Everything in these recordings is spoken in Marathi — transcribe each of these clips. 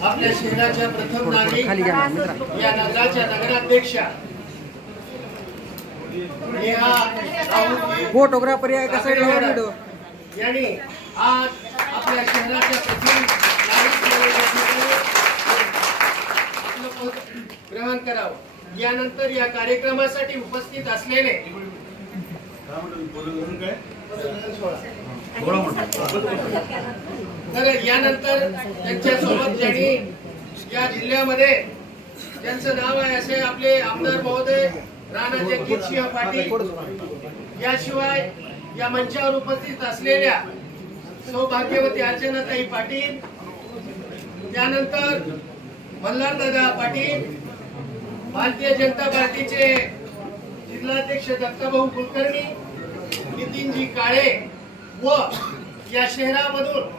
आपल्या शहराच्या प्रथम नागरिक या नगराच्या नगराध्यक्षा फोटोग्राफर या कसा व्हिडिओ यांनी आज आपल्या शहराच्या प्रथम नागरिक ग्रहण करावं। यानंतर या कार्यक्रमासाठी उपस्थित असलेले तर यानंतर त्यांच्यासोबत ज्यांनी या जिल्ह्यामध्ये ज्यांचं नाव आहे असे आपले आमदार महोदय राणा जगजितसिंह पाटील, याशिवाय या मंचावर उपस्थित असलेल्या सौभाग्यवती अर्चनाताई पाटील, त्यानंतर मल्हारदादा पाटील, भारतीय जनता पार्टीचे जिल्हाध्यक्ष दत्ताभाऊ कुलकर्णी, नितीनजी काळे व या शहरामधून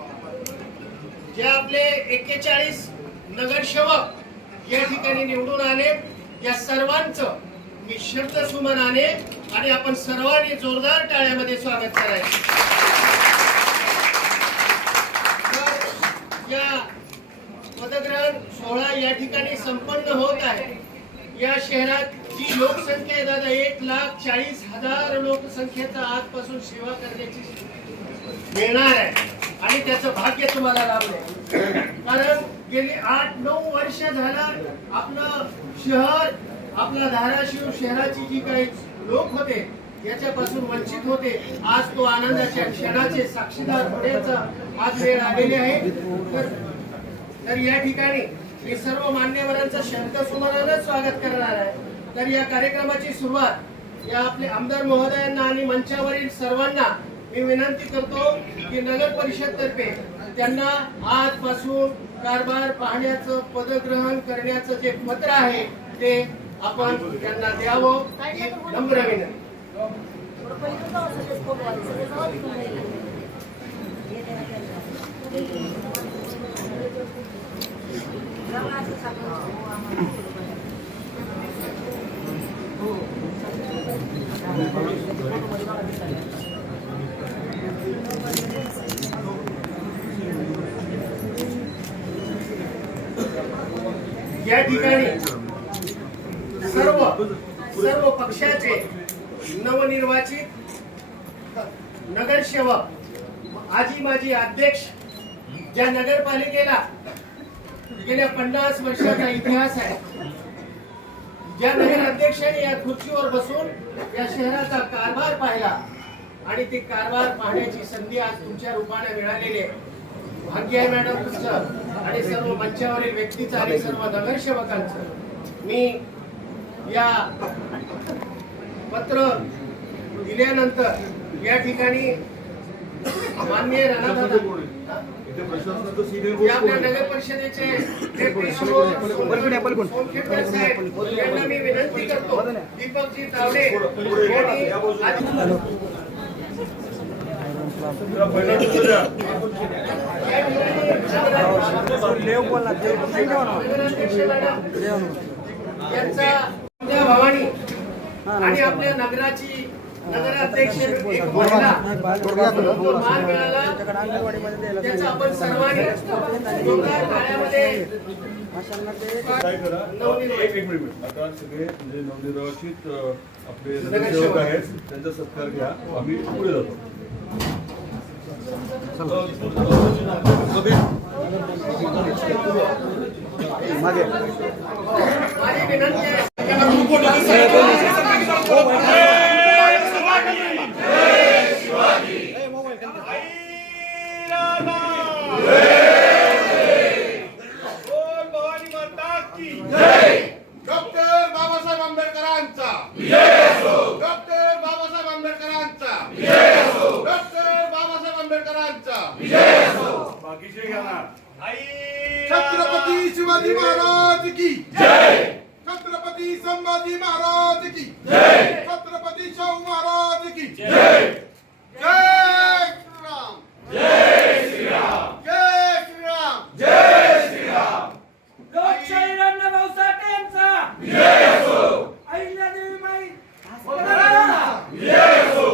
जे आपले 41 नगरसेवक या ठिकाणी निवडून आले, या सर्वांचं मी शब्द सुमनाने आणि आपण सर्वांनी जोरदार टाळ्यामध्ये स्वागत करायचं। या पदग्रहण सोहळा या ठिकाणी संपन्न होत आहे। या शहरात जी लोकसंख्या आहे दादा 1,40,000 लोकसंख्येचा आजपासून सेवा करण्याची मिळणार आहे आणि त्याचं भाग्य तुम्हाला लाभलंय। कारण गेली 8-9 वर्ष झालं आपलं शहर आपला धाराशिव शहराची जी काही लोक होते याच्यापासून वंचित होते, आज तो आनंदाच्या क्षणाचे साक्षीदार होण्याचा आज वेळ आलेली आहे. तर या ठिकाणी मी सर्व मान्यवरांचं शंखसुमनानं स्वागत करणार आहे. तर या कार्यक्रमाची सुरुवात या आपले आमदार महोदयांना आणि मंचावरील सर्वांना मी विनंती करतो की नगर परिषद तर्फे त्यांना आजपासून कारभार पाहण्याचं पदग्रहण करण्याचं जे पत्र आहे ते आपण त्यांना द्यावं ही नम्र विनंती. या ठिकाणी सर्व पक्षाचे नवनिर्वाचित नगरसेवक आजी माजी अध्यक्ष, ज्या नगरपालिकेला गेल्या 50 वर्षाचा इतिहास आहे, ज्या नगर अध्यक्षांनी या खुर्चीवर बसून या शहराचा कारभार पाहिला आणि ते कारभार पाहण्याची संधी आज तुमच्या रूपाने मिळालेली आहे. भाग्य आहे मॅडम तुमचं आणि सर्व मंचावरील व्यक्तीचं आणि सर्व नगरसेवकांचं. मी या पत्र दिल्यानंतर या ठिकाणी माननीय राणादादा आपल्या नगर परिषदेचे सोनखेडकर साहेब यांना मी विनंती करतो, दीपकजी तावडे यांचा भवानी आणि आपल्या नगराची नगराध्यक्ष एक महिला मान मिळाला, त्याचा आपण सर्वांनी जोरदार टाळ्यामध्ये एक मिनिट. आता सगळे म्हणजे नवनिर्वाचित आपले नगरसेवक आहेत, त्यांचा सत्कार घ्या. आम्ही पुढे जातो. माझी विनंती आहे डॉक्टर बाबासाहेब आंबेडकरांचा, डॉक्टर बाबासाहेब आंबेडकरांचा, डॉक्टर बाबासाहेब आंबेडकरांचा. बाकीचे घ्या ना. छत्रपती शिवाजी महाराज की जय, छत्रपती संभाजी महाराज की जय, छत्रपती शाहू महाराज की जय. जय श्रीराम, जय श्रीराम, जय श्रीराम, जय श्रीराम. लोकशाही भाऊसाहेबांचा जय असो, अहिल्यादेवीबाई जय असो.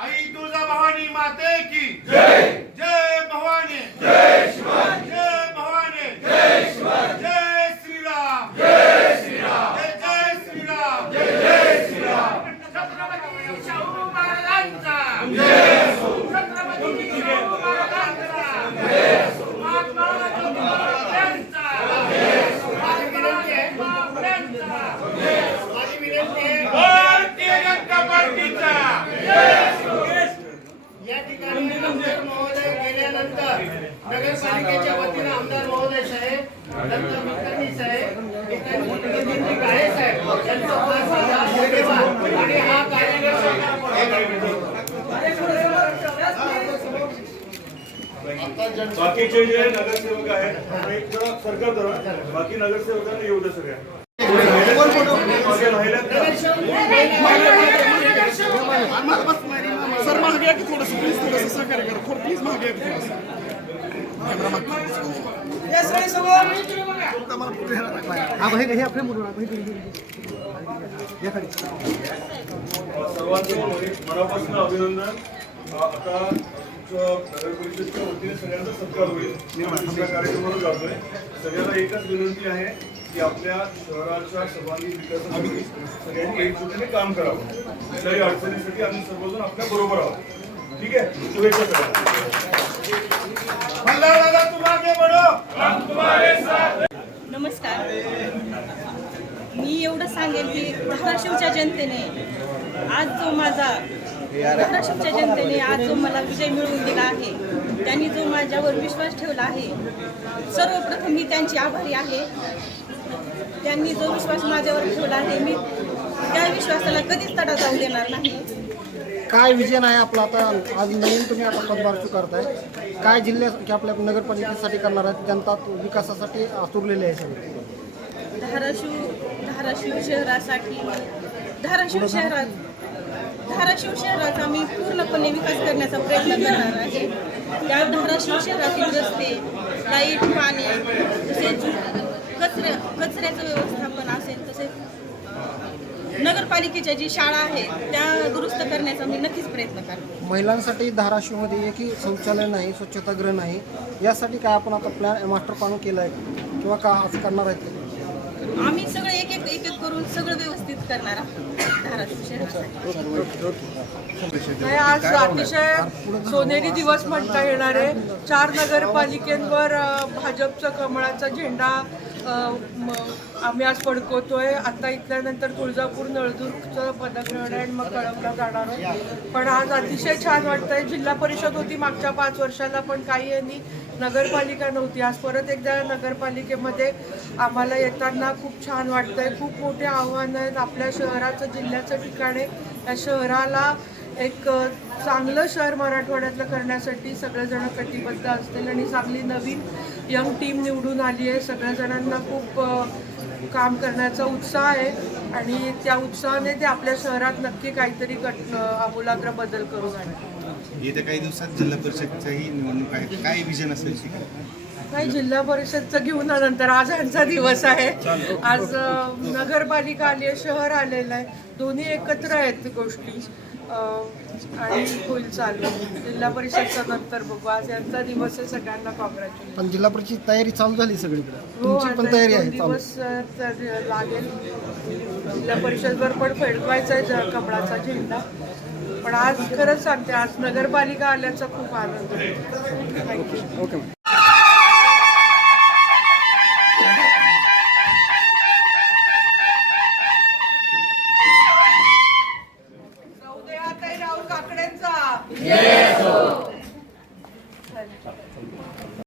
आई तुळजा भवानी माते की जय, जय भवानी, जय शिवाजी, जय भवानी, जय शिवाजी, जय श्रीराम, जय श्रीराम, जय जय श्रीराम, जय जय श्रीराम. छत्रपती शाहू महाराजांचा जय असो, छत्रपती शाहू महाराजांचा जय असो. महात्मा ज्योतिबा फुलेंचा माझी विनंती आहे माझी विनंती आहे भारतीय जनता पार्टीचा या ठिकाणी आमदार महोदय गेल्यानंतर नगरपालिकेच्या वतीनं आमदार महोदय साहेब, दत्त कुलकर्णी साहेब, नितीन काळे साहेब यांचा धन्यवाद आणि हा बाकीचे जे नगरसेवक आहेत त्यांना एक सरकार धरा. बाकी नगरसेवकांना येऊ द्या सगळ्या. सर मागे या की थोडंसं प्लीज, थोडंसं सहकार्य करा. थोडं प्लीज मागे या की थोडंसं. कॅमेरा मागे. मला पुढे यायला लागला. सर्वांचं मनापासून अभिनंदन. आता नगर परिषदेच्या वतीने सगळ्यांचा सत्कार होईल. मी आमच्या कार्यक्रमाला जातोय. सगळ्यांना एकच विनंती आहे की आपल्या शहराच्या सर्वांगीण विकासासाठी सगळ्यांनी एकजुटीने काम करावं. कुठल्याही अडचणीसाठी आम्ही सर्वजण आपल्या बरोबर आहोत. ठीक आहे, शुभेच्छा सगळ्यांना. दादा तुम आगे बढ़ो, हम तुम्हारे साथ. नमस्कार. मी एवढं सांगेन की धाराशिवच्या जनतेने आज जो माझा धाराशिवच्या जनतेने आज जो मला विजय मिळवून दिला आहे, त्यांनी जो माझ्यावर विश्वास ठेवला आहे, सर्वप्रथम मी त्यांची आभारी आहे. त्यांनी जो विश्वास माझ्यावर ठेवला आहे, मी त्या विश्वासाला कधीच तडा जाऊ देणार नाही. काय विजन आहे आपला आता? आज नवीन तुम्ही आता पदभार स्वीकारताय, काय जिल्ह्यात की आपल्या नगरपालिकेसाठी करणार आहेत? जनता विकासासाठी आतुरलेली आहे सगळी. धाराशिव शहरासाठी धाराशिव शहराचा मी पूर्णपणे विकास करण्याचा प्रयत्न करणार आहे. त्या धाराशिव शहरातील रस्ते, लाईट, पाणी, तसेच कचऱ्याचं व्यवस्थापन असेल, तसेच नगरपालिकेच्या जी शाळा आहे त्या दुरुस्त करण्याचा मी नक्कीच प्रयत्न करणार. महिलांसाठी धाराशिवमध्ये एकही शौचालय नाही, स्वच्छतागृह नाही, यासाठी काय आपण आता प्लॅन मास्टर प्लॅन केलं आहे किंवा का आज करणार आहेत? आम्ही सगळं एक एक करून सगळं व्यवस्थित करणार आहोत धाराशिव शहरासाठी. नाही, आज अतिशय सोनेरी दिवस म्हणता येणार आहे. 4 नगरपालिकेंवर भाजपचा कमळाचा झेंडा आम्ही आज फडकवतोय. आता इथल्यानंतर तुळजापूर, नळदुर्गचं पदग्रहण आहे, मग कळमला जाणार आहे. पण आज अतिशय छान वाटतंय. जिल्हा परिषद होती मागच्या 5 वर्षाला, पण काही यांनी नगरपालिका नव्हती. आज परत एकदा नगरपालिकेमध्ये आम्हाला येताना खूप छान वाटतंय. खूप मोठे आव्हानं आहेत. आपल्या शहराचं, जिल्ह्याचं ठिकाण आहे. त्या शहराला एक चांगलं शहर मराठवाड्यातलं करण्यासाठी सगळेजण कटिबद्ध असतील आणि चांगली नवीन यंग टीम निवडून आली आहे. सगळ्या जणांना खूप काम करण्याचा उत्साह आहे आणि त्या उत्साहाने ते आपल्या शहरात नक्की काहीतरी आमूलाग्र बदल करून आणतील. येत्या काही दिवसात जिल्हा परिषदच्याही निवडणूक आहे, काय विजन असेल? नाही, जिल्हा परिषदचं घेऊन नंतर आज यांचा दिवस आहे. आज नगरपालिका आली आहे, शहर आलेलं आहे, दोन्ही एकत्र आहेत गोष्टी आणि होईल चालू. जिल्हा परिषदचा नंतर बघू. आज यांचा दिवस आहे. सगळ्यांना कॉंग्रॅच्युलेशन. पण जिल्हा परिषद तयारी चालू झाली सगळीकडे, हो, तुमची पण आता तयारी 2 आहे? दिवस तर लागेल. जिल्हा परिषदवर पण फडकवायचा आहे कमळाचा झेंडा. पण आज खरंच सांगते, आज नगरपालिका आल्याचा खूप आनंद होतो. थँक्यू. ओके.